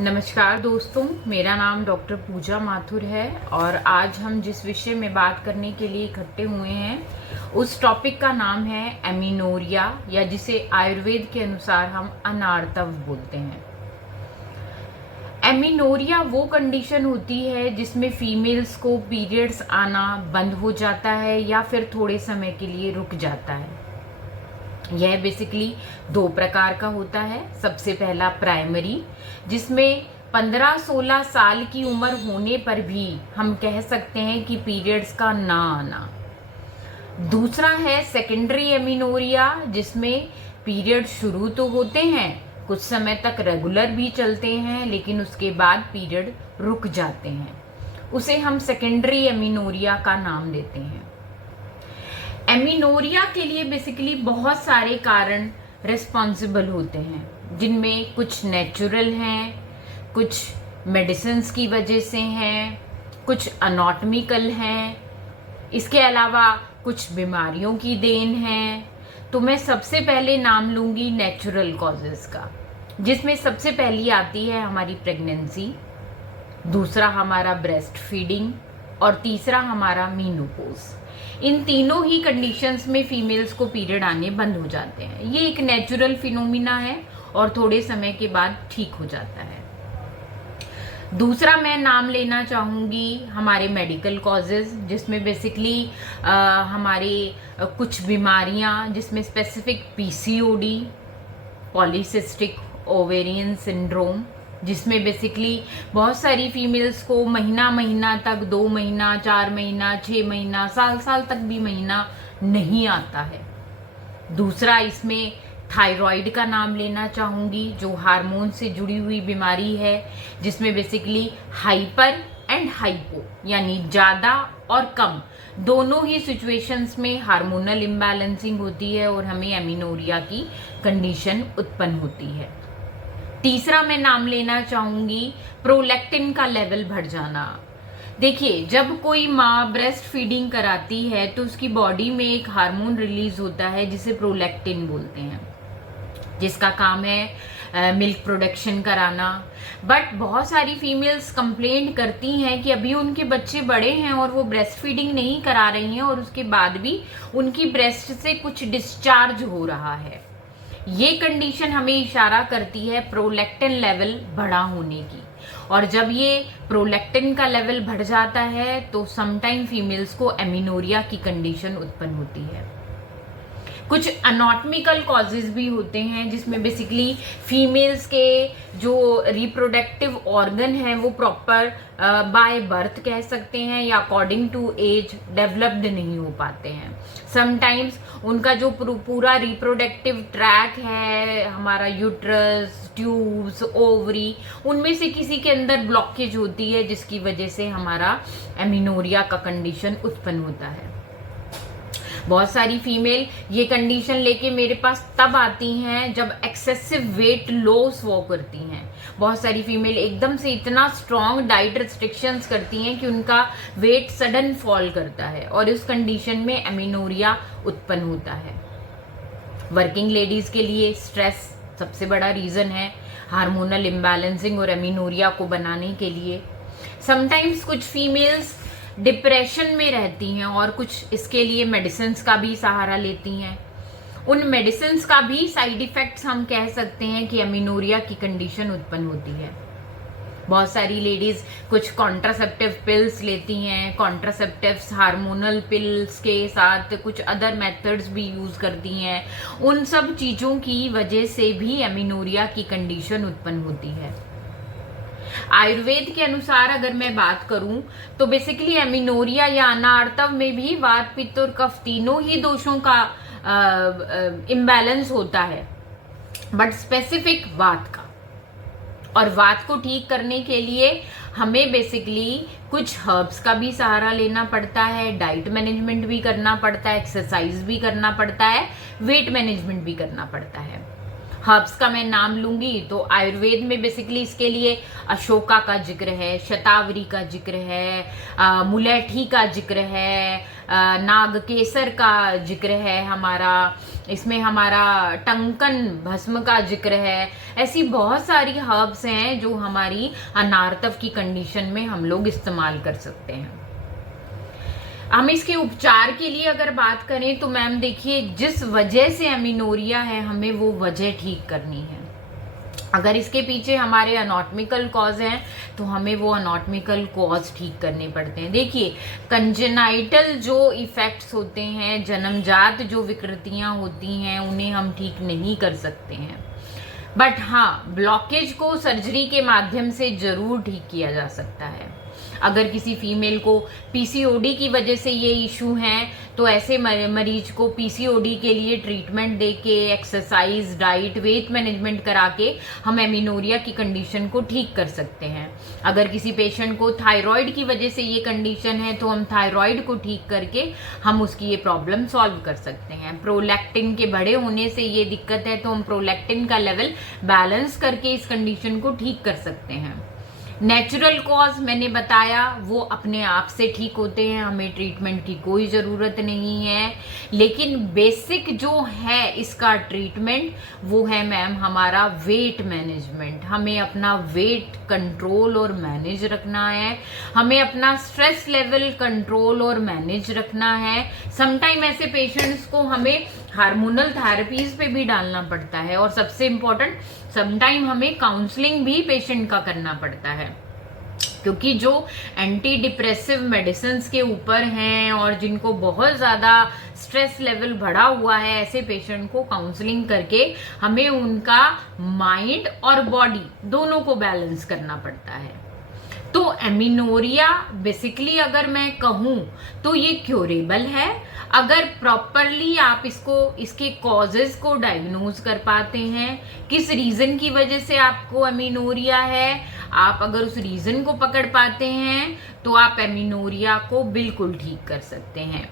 नमस्कार दोस्तों, मेरा नाम डॉक्टर पूजा माथुर है और आज हम जिस विषय में बात करने के लिए इकट्ठे हुए हैं उस टॉपिक का नाम है एमीनोरिया, या जिसे आयुर्वेद के अनुसार हम अनार्तव बोलते हैं। एमीनोरिया वो कंडीशन होती है जिसमें फीमेल्स को पीरियड्स आना बंद हो जाता है या फिर थोड़े समय के लिए रुक जाता है। यह बेसिकली दो प्रकार का होता है। सबसे पहला प्राइमरी, जिसमें 15-16 साल की उम्र होने पर भी हम कह सकते हैं कि पीरियड्स का ना आना। दूसरा है सेकेंडरी एमीनोरिया, जिसमें पीरियड शुरू तो होते हैं, कुछ समय तक रेगुलर भी चलते हैं, लेकिन उसके बाद पीरियड रुक जाते हैं। उसे हम सेकेंडरी एमीनोरिया का नाम देते हैं। एमीनोरिया के लिए बेसिकली बहुत सारे कारण रिस्पॉन्सिबल होते हैं, जिनमें कुछ नेचुरल हैं, कुछ मेडिसिन्स की वजह से हैं, कुछ अनॉटमिकल हैं, इसके अलावा कुछ बीमारियों की देन है। तो मैं सबसे पहले नाम लूँगी नेचुरल कॉजेज़ का, जिसमें सबसे पहली आती है हमारी प्रेगनेंसी, दूसरा हमारा ब्रेस्ट फीडिंग और तीसरा हमारा मीनोपॉज। इन तीनों ही कंडीशंस में फीमेल्स को पीरियड आने बंद हो जाते हैं। ये एक नेचुरल फिनोमिना है और थोड़े समय के बाद ठीक हो जाता है। दूसरा मैं नाम लेना चाहूँगी हमारे मेडिकल कॉजेज़, जिसमें बेसिकली हमारे कुछ बीमारियाँ, जिसमें specific PCOD, polycystic ovarian syndrome, जिसमें बेसिकली बहुत सारी फीमेल्स को महीना तक, 2 महीना, 4 महीना, 6 महीना, साल तक भी महीना नहीं आता है। दूसरा इसमें थायराइड का नाम लेना चाहूँगी, जो हार्मोन से जुड़ी हुई बीमारी है, जिसमें बेसिकली हाइपर एंड हाइपो यानी ज़्यादा और कम दोनों ही सिचुएशंस में हार्मोनल इम्बैलेंसिंग होती है और हमें एमीनोरिया की कंडीशन उत्पन्न होती है। तीसरा मैं नाम लेना चाहूँगी प्रोलैक्टिन का लेवल बढ़ जाना। देखिए, जब कोई माँ ब्रेस्ट फीडिंग कराती है तो उसकी बॉडी में एक हार्मोन रिलीज होता है जिसे प्रोलैक्टिन बोलते हैं, जिसका काम है मिल्क प्रोडक्शन कराना। बट बहुत सारी फीमेल्स कंप्लेंट करती हैं कि अभी उनके बच्चे बड़े हैं और वो ब्रेस्ट फीडिंग नहीं करा रही हैं और उसके बाद भी उनकी ब्रेस्ट से कुछ डिस्चार्ज हो रहा है। ये कंडीशन हमें इशारा करती है प्रोलैक्टिन लेवल बढ़ा होने की, और जब ये प्रोलैक्टिन का लेवल बढ़ जाता है तो समटाइम फीमेल्स को एमीनोरिया की कंडीशन उत्पन्न होती है। कुछ अनॉटमिकल कॉजेज भी होते हैं, जिसमें बेसिकली फीमेल्स के जो रिप्रोडक्टिव ऑर्गन हैं वो प्रॉपर बाय बर्थ कह सकते हैं या अकॉर्डिंग टू एज डेवलप्ड नहीं हो पाते हैं। समटाइम्स उनका जो पूरा रिप्रोडक्टिव ट्रैक है, हमारा यूट्रस, ट्यूब्स, ओवरी, उनमें से किसी के अंदर ब्लॉकेज होती है, जिसकी वजह से हमारा एमीनोरिया का कंडीशन उत्पन्न होता है। बहुत सारी फीमेल ये कंडीशन लेके मेरे पास तब आती हैं जब एक्सेसिव वेट लॉस वो करती हैं। बहुत सारी फीमेल एकदम से इतना स्ट्रॉन्ग डाइट रिस्ट्रिक्शंस करती हैं कि उनका वेट सडन फॉल करता है और इस कंडीशन में एमीनोरिया उत्पन्न होता है। वर्किंग लेडीज के लिए स्ट्रेस सबसे बड़ा रीजन है हार्मोनल इम्बैलेंसिंग और एमीनोरिया को बनाने के लिए। समटाइम्स कुछ फीमेल्स डिप्रेशन में रहती हैं और कुछ इसके लिए मेडिसिन्स का भी सहारा लेती हैं। उन मेडिसिन्स का भी साइड इफेक्ट्स हम कह सकते हैं कि एमीनोरिया की कंडीशन उत्पन्न होती है। बहुत सारी लेडीज कुछ कॉन्ट्रासेप्टिव पिल्स लेती हैं, कॉन्ट्रासेप्टिव्स हार्मोनल पिल्स के साथ कुछ अदर मेथड्स भी यूज करती हैं। उन सब चीजों की वजह से भी एमीनोरिया की कंडीशन उत्पन्न होती है। आयुर्वेद के अनुसार अगर मैं बात करूं तो बेसिकली एमीनोरिया या अनार्तव में भी वात, पित्त और कफ तीनों ही दोषों का इम्बैलेंस होता है, बट स्पेसिफिक वात का। और वात को ठीक करने के लिए हमें बेसिकली कुछ हर्ब्स का भी सहारा लेना पड़ता है, डाइट मैनेजमेंट भी करना पड़ता है, एक्सरसाइज भी करना पड़ता है, वेट मैनेजमेंट भी करना पड़ता है। हर्ब्स का मैं नाम लूंगी तो आयुर्वेद में बेसिकली इसके लिए अशोका का जिक्र है, शतावरी का जिक्र है, मुलेठी का जिक्र है, नागकेसर का जिक्र है हमारा, इसमें हमारा टंकन भस्म का जिक्र है। ऐसी बहुत सारी हर्ब्स हैं जो हमारी अनार्तव की कंडीशन में हम लोग इस्तेमाल कर सकते हैं। हम इसके उपचार के लिए अगर बात करें तो मैम देखिए, जिस वजह से एमिनोरिया है हमें वो वजह ठीक करनी है। अगर इसके पीछे हमारे अनॉटमिकल कॉज हैं तो हमें वो अनॉटमिकल कॉज ठीक करने पड़ते हैं। देखिए, कंजेनाइटल जो इफेक्ट्स होते हैं, जन्मजात जो विकृतियां होती हैं, उन्हें हम ठीक नहीं कर सकते हैं, बट हाँ, ब्लॉकेज को सर्जरी के माध्यम से जरूर ठीक किया जा सकता है। अगर किसी फीमेल को पीसीओडी की वजह से ये इशू हैं तो ऐसे मरीज को पीसीओडी के लिए ट्रीटमेंट देके, एक्सरसाइज, डाइट, वेट मैनेजमेंट करा के हम एमिनोरिया की कंडीशन को ठीक कर सकते हैं। अगर किसी पेशेंट को थायराइड की वजह से ये कंडीशन है तो हम थायराइड को ठीक करके हम उसकी ये प्रॉब्लम सॉल्व कर सकते हैं। प्रोलैक्टिन के बड़े होने से ये दिक्कत है तो हम प्रोलैक्टिन का लेवल बैलेंस करके इस कंडीशन को ठीक कर सकते हैं। नेचुरल कॉज मैंने बताया वो अपने आप से ठीक होते हैं, हमें ट्रीटमेंट की कोई ज़रूरत नहीं है। लेकिन बेसिक जो है इसका ट्रीटमेंट वो है मैम हमारा वेट मैनेजमेंट। हमें अपना वेट कंट्रोल और मैनेज रखना है, हमें अपना स्ट्रेस लेवल कंट्रोल और मैनेज रखना है। समटाइम ऐसे पेशेंट्स को हमें हार्मोनल थेरेपीज पे भी डालना पड़ता है, और सबसे इम्पोर्टेंट समटाइम हमें काउंसलिंग भी पेशेंट का करना पड़ता है, क्योंकि जो एंटी डिप्रेसिव मेडिसिन के ऊपर हैं और जिनको बहुत ज़्यादा स्ट्रेस लेवल बढ़ा हुआ है, ऐसे पेशेंट को काउंसलिंग करके हमें उनका माइंड और बॉडी दोनों को बैलेंस करना पड़ता है। तो एमिनोरिया बेसिकली अगर मैं कहूँ तो ये क्योरेबल है अगर प्रॉपरली आप इसके कॉजेज को डायग्नोज कर पाते हैं। किस रीजन की वजह से आपको एमिनोरिया है, आप अगर उस रीजन को पकड़ पाते हैं तो आप एमिनोरिया को बिल्कुल ठीक कर सकते हैं।